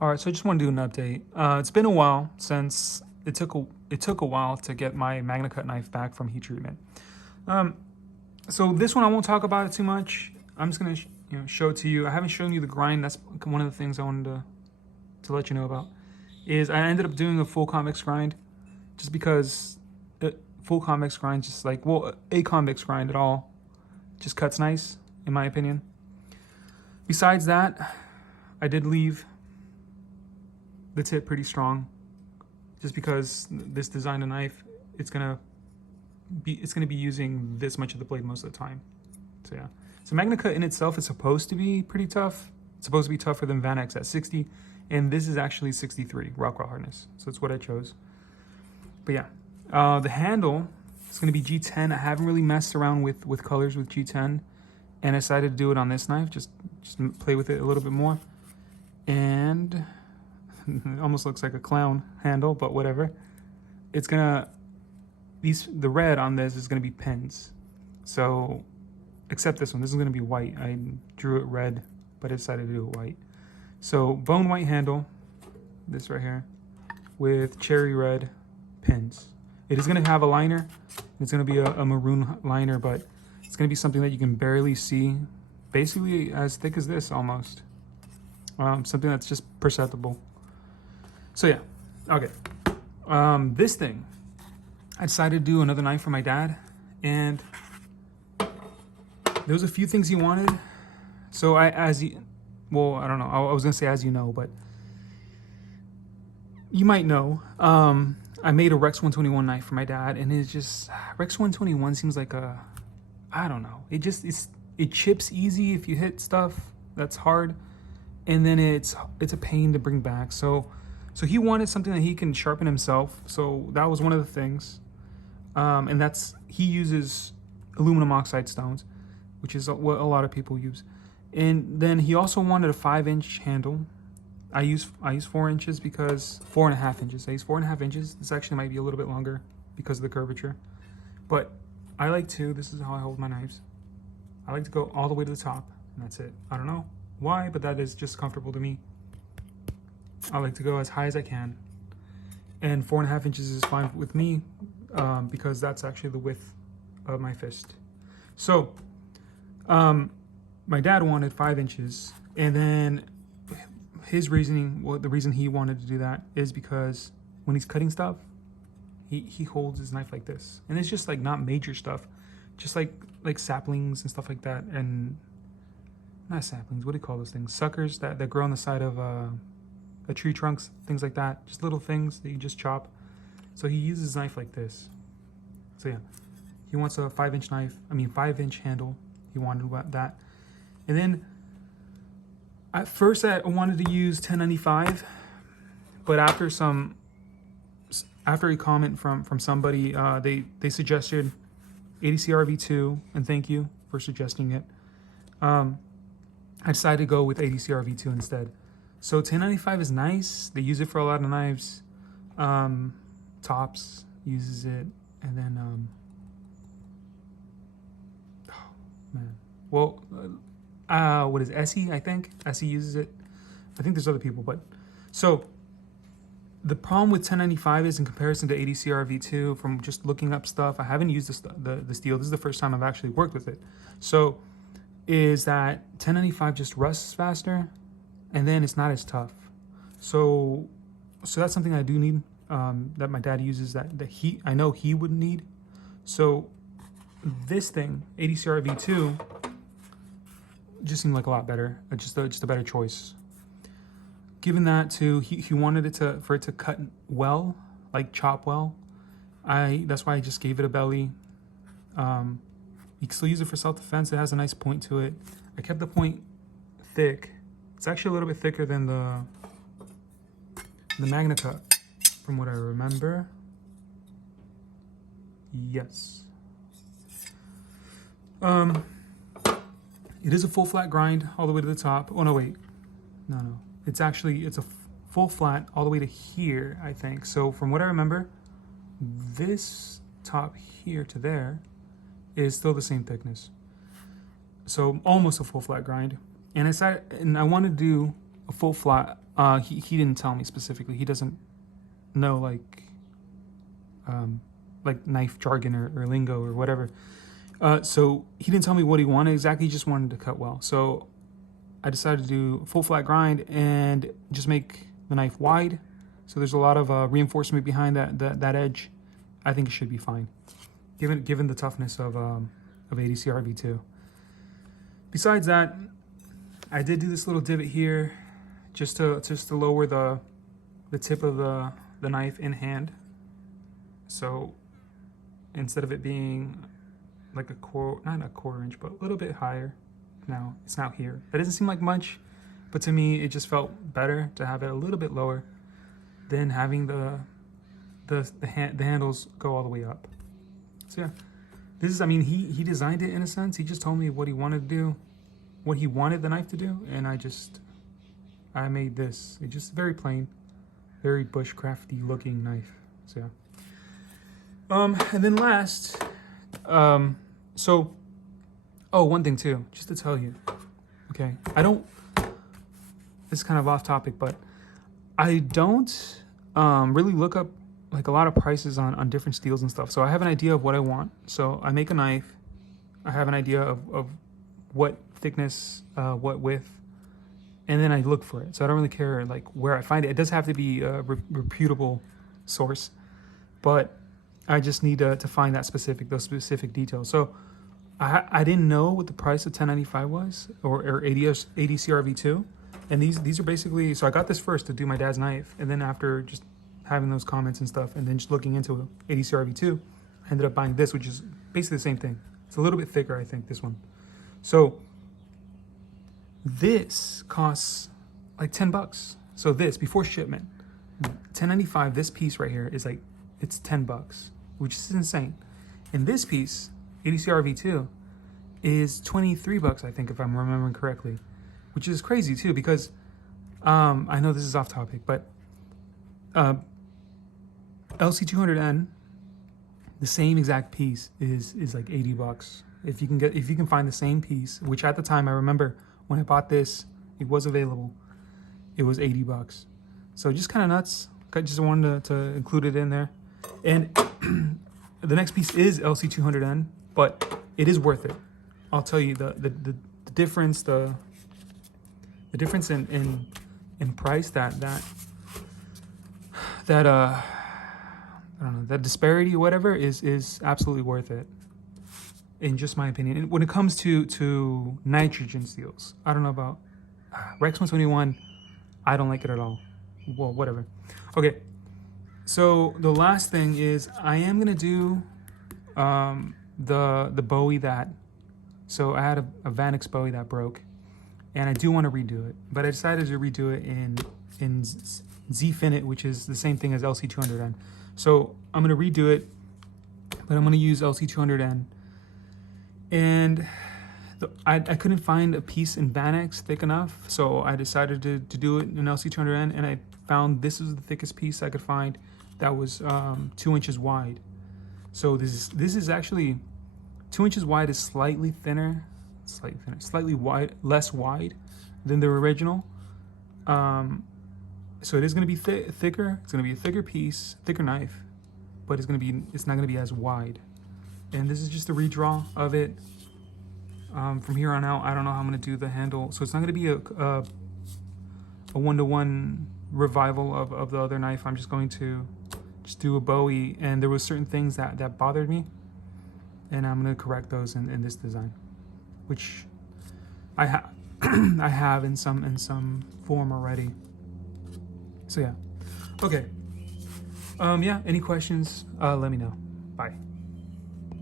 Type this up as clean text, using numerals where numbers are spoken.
All right, so I just want to do an update. It's been a while since it took a while to get my Magnacut knife back from heat treatment. So this one I won't talk about it too much. I'm just gonna show it to you. I haven't shown you the grind. That's one of the things I wanted to let you know about. Is I ended up doing a full convex grind, just because full convex grind just like a convex grind at all just cuts nice in my opinion. Besides that, I did leave the tip pretty strong, just because this design of knife, it's gonna be using this much of the blade most of the time. So yeah, so Magnacut in itself is supposed to be pretty tough. It's supposed to be tougher than Van X at 60, and this is actually 63 Rockwell hardness, so it's what I chose. But yeah, the handle is gonna be G10. I haven't really messed around with colors with G10, and I decided to do it on this knife, just play with it a little bit more. And it almost looks like a clown handle, but whatever. It's gonna, the red on this is gonna be pins. So, except this one, this is gonna be white. I drew it red, but I decided to do it white. So, bone white handle, this right here, with cherry red pins. It is gonna have a liner. It's gonna be a maroon liner, but it's gonna be something that you can barely see. Basically as thick as this almost. Something that's just perceptible. So yeah, okay. This thing, I decided to do another knife for my dad, and there was a few things he wanted. So I don't know, I was gonna say as you know, but you might know. I made a Rex 121 knife for my dad, and it's just, Rex 121 seems like I don't know. It chips easy if you hit stuff that's hard, and then it's a pain to bring back. So he wanted something that he can sharpen himself. So that was one of the things. And he uses aluminum oxide stones, which is what a lot of people use. And then he also wanted a 5-inch handle. I use 4 inches because 4.5 inches. I use 4.5 inches. This actually might be a little bit longer because of the curvature, but I like to. This is how I hold my knives. I like to go all the way to the top, and that's it. I don't know why, but that is just comfortable to me. I like to go as high as I can, and 4.5 inches is fine with me, because that's actually the width of my fist. So my dad wanted 5 inches, and then his reasoning, the reason he wanted to do that is because when he's cutting stuff, he holds his knife like this, and it's just like not major stuff, just like saplings and stuff like that, and not saplings, what do you call those things? Suckers that grow on the side of the tree trunks, things like that, just little things that you just chop. So he uses his knife like this. So yeah, he wants a 5-inch handle. He wanted that, and then at first I wanted to use 1095, but after a comment from somebody, they suggested ADCR V2, and thank you for suggesting it. I decided to go with ADCR V2 instead. So 1095 is nice. They use it for a lot of knives. Tops uses it, and then oh man, well, what is Essie? I think Essie uses it. I think there's other people, but so the problem with 1095 is, in comparison to ADCR V2, from just looking up stuff, I haven't used the steel. This is the first time I've actually worked with it. So is that 1095 just rusts faster, and then it's not as tough. So that's something I do need, that my dad uses, that I know he would need. So this thing, ADCR V2, just seemed like a lot better, just a better choice. Given that too, he wanted it for it to cut well, like chop well. That's why I just gave it a belly. You can still use it for self-defense. It has a nice point to it. I kept the point thick. It's actually a little bit thicker than the Magnacut, from what I remember. Yes. It is a full flat grind all the way to the top. Oh no, wait. No. It's a full flat all the way to here, I think. So from what I remember, this top here to there is still the same thickness. So almost a full flat grind. And I wanted to do a full flat He didn't tell me specifically. He doesn't know like knife jargon or lingo or whatever. So he didn't tell me what he wanted exactly. He just wanted to cut well. So I decided to do full flat grind and just make the knife wide. So there's a lot of reinforcement behind that edge. I think it should be fine, given the toughness of ADCR V2. Besides that, I did do this little divot here, just to lower the tip of the knife in hand. So instead of it being like not a quarter inch, but a little bit higher, now it's now here. That doesn't seem like much, but to me it just felt better to have it a little bit lower than having the handles go all the way up. So yeah, this is, I mean, he designed it in a sense. He just told me what he wanted to do, what he wanted the knife to do, and I made this. It's just very plain, very bushcrafty looking knife. So yeah. And then last, so, oh, one thing too, just to tell you, okay, this is kind of off topic, but I don't really look up like a lot of prices on different steels and stuff. So I have an idea of what I want. So I make a knife. I have an idea of what thickness, what width, and then I look for it. So I don't really care like where I find it. It does have to be a reputable source, but I just need to find those specific details. So I didn't know what the price of 1095 was or ADCR V2. And these are basically, so I got this first to do my dad's knife, and then after just having those comments and stuff, and then just looking into ADCR V2, I ended up buying this, which is basically the same thing. It's a little bit thicker, I think, this one. So this costs like $10. So this, before shipment, 1095, this piece right here is like, it's $10, which is insane. And this piece, ADCR V2, is $23, I think, if I'm remembering correctly, which is crazy too, because I know this is off topic, but LC200N, the same exact piece is like $80. If you can find the same piece, which at the time I remember when I bought this, it was available. It was $80. So just kind of nuts. I just wanted to include it in there. And the next piece is LC200N, but it is worth it. I'll tell you the difference, the difference in price, that I don't know, that disparity or whatever is absolutely worth it, in just my opinion. And when it comes to nitrogen steels, I don't know about Rex 121. I don't like it at all. Well, whatever. Okay, so the last thing is I am gonna do the Bowie that. So I had a Vanix Bowie that broke, and I do want to redo it, but I decided to redo it in Z-Finite, which is the same thing as LC200N. So I'm going to redo it, but I'm going to use LC200N. And I couldn't find a piece in Vanix thick enough, so I decided to do it in LC200N, and I found this is the thickest piece I could find that was 2 inches wide. So this is actually 2 inches wide, is slightly less wide than the original. So it is going to be thicker. It's going to be a thicker piece, thicker knife, but it's not going to be as wide. And this is just a redraw of it. From here on out, I don't know how I'm going to do the handle. So it's not going to be a one-to-one revival of the other knife. I'm just going to do a Bowie, and there was certain things that bothered me, and I'm going to correct those in this design, which I have in some form already. So yeah, okay. Yeah, any questions, let me know.